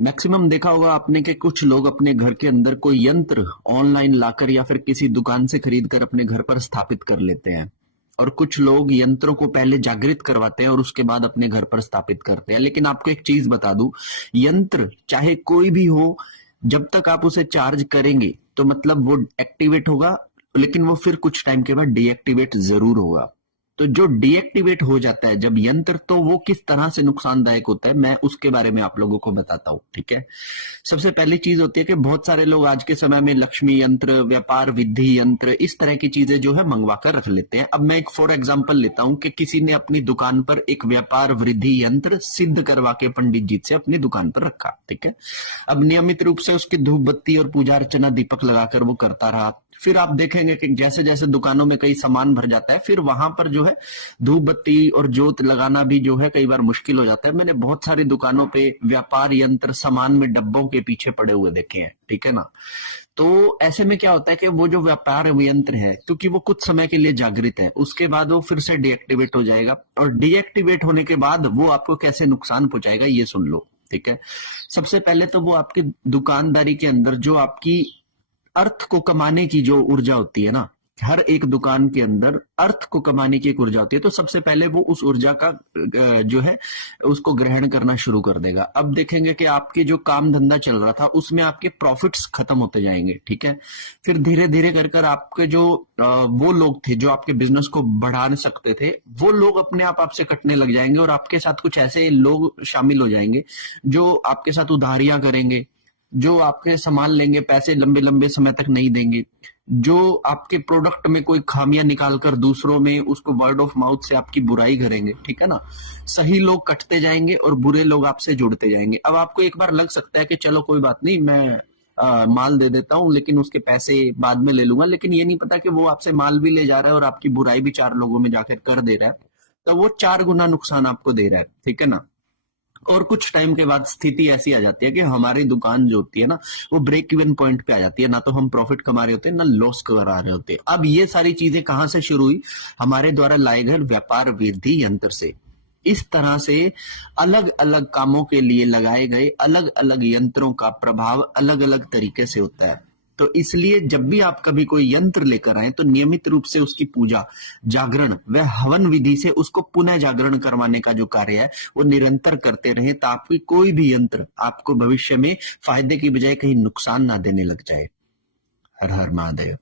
Maximum देखा होगा आपने कि कुछ लोग अपने घर के अंदर कोई यंत्र ऑनलाइन लाकर या फिर किसी दुकान से खरीद कर अपने घर पर स्थापित कर लेते हैं, और कुछ लोग यंत्रों को पहले जागृत करवाते हैं और उसके बाद अपने घर पर स्थापित करते हैं। लेकिन आपको एक चीज बता दूं, यंत्र चाहे कोई भी हो, जब तक आप उसे चार्ज करेंगे तो मतलब वो एक्टिवेट होगा, लेकिन वो फिर कुछ टाइम के बाद डीएक्टिवेट जरूर होगा। तो जो डीएक्टिवेट हो जाता है जब यंत्र, तो वो किस तरह से नुकसानदायक होता है मैं उसके बारे में आप लोगों को बताता हूं। ठीक है, सबसे पहली चीज होती है कि बहुत सारे लोग आज के समय में लक्ष्मी यंत्र, व्यापार वृद्धि यंत्र, इस तरह की चीजें जो है मंगवा कर रख लेते हैं। अब मैं एक फॉर एग्जांपल लेता हूं कि किसी ने अपनी दुकान पर एक व्यापार वृद्धि यंत्र सिद्ध करवा के पंडित जी से अपनी दुकान पर रखा। ठीक है, अब नियमित रूप से उसकी धूप बत्ती और पूजा अर्चना दीपक लगाकर वो करता रहा। फिर आप देखेंगे कि जैसे जैसे दुकानों में कई सामान भर जाता है, फिर वहां पर जो है धूप बत्ती और जोत लगाना भी जो है कई बार मुश्किल हो जाता है। मैंने बहुत सारी दुकानों पे व्यापार यंत्र सामान में डब्बों के पीछे पड़े हुए देखे हैं। ठीक है ना, तो ऐसे में क्या होता है कि वो जो व्यापार यंत्र है, क्योंकि वो कुछ समय के लिए जागृत है, उसके बाद वो फिर से डीएक्टिवेट हो जाएगा, और डीएक्टिवेट होने के बाद वो आपको कैसे नुकसान पहुंचाएगा ये सुन लो। ठीक है, सबसे पहले तो वो आपकी दुकानदारी के अंदर जो आपकी अर्थ को कमाने की जो ऊर्जा होती है ना, हर एक दुकान के अंदर अर्थ को कमाने की एक ऊर्जा होती है, तो सबसे पहले वो उस ऊर्जा का जो है उसको ग्रहण करना शुरू कर देगा। अब देखेंगे कि आपके जो काम धंधा चल रहा था उसमें आपके प्रॉफिट्स खत्म होते जाएंगे। ठीक है, फिर धीरे धीरे कर कर आपके जो वो लोग थे जो आपके बिजनेस को बढ़ा सकते थे, वो लोग अपने आप आपसे कटने लग जाएंगे, और आपके साथ कुछ ऐसे लोग शामिल हो जाएंगे जो आपके साथ उधारियां करेंगे, जो आपके सामान लेंगे, पैसे लंबे लंबे समय तक नहीं देंगे, जो आपके प्रोडक्ट में कोई खामियां निकालकर दूसरों में उसको वर्ड ऑफ माउथ से आपकी बुराई करेंगे। ठीक है ना, सही लोग कटते जाएंगे और बुरे लोग आपसे जुड़ते जाएंगे। अब आपको एक बार लग सकता है कि चलो कोई बात नहीं, मैं माल दे देता हूं लेकिन उसके पैसे बाद में ले लूंगा, लेकिन ये नहीं पता कि वो आपसे माल भी ले जा रहा है और आपकी बुराई भी 4 लोगों में जाकर कर दे रहा है, तो वो 4 गुना नुकसान आपको दे रहा है। ठीक है ना, और कुछ टाइम के बाद स्थिति ऐसी आ जाती है कि हमारी दुकान जो होती है ना, वो ब्रेक इवन पॉइंट पे आ जाती है, ना तो हम प्रॉफिट कमा रहे होते हैं ना लॉस करा रहे होते हैं। अब ये सारी चीजें कहां से शुरू हुई? हमारे द्वारा लाए गए व्यापार वृद्धि यंत्र से। इस तरह से अलग अलग कामों के लिए लगाए गए अलग अलग यंत्रों का प्रभाव अलग अलग तरीके से होता है। तो इसलिए जब भी आप कभी कोई यंत्र लेकर आए तो नियमित रूप से उसकी पूजा, जागरण व हवन विधि से उसको पुनः जागरण करवाने का जो कार्य है वो निरंतर करते रहें, ताकि कोई भी यंत्र आपको भविष्य में फायदे की बजाय कहीं नुकसान ना देने लग जाए। हर हर महादेव।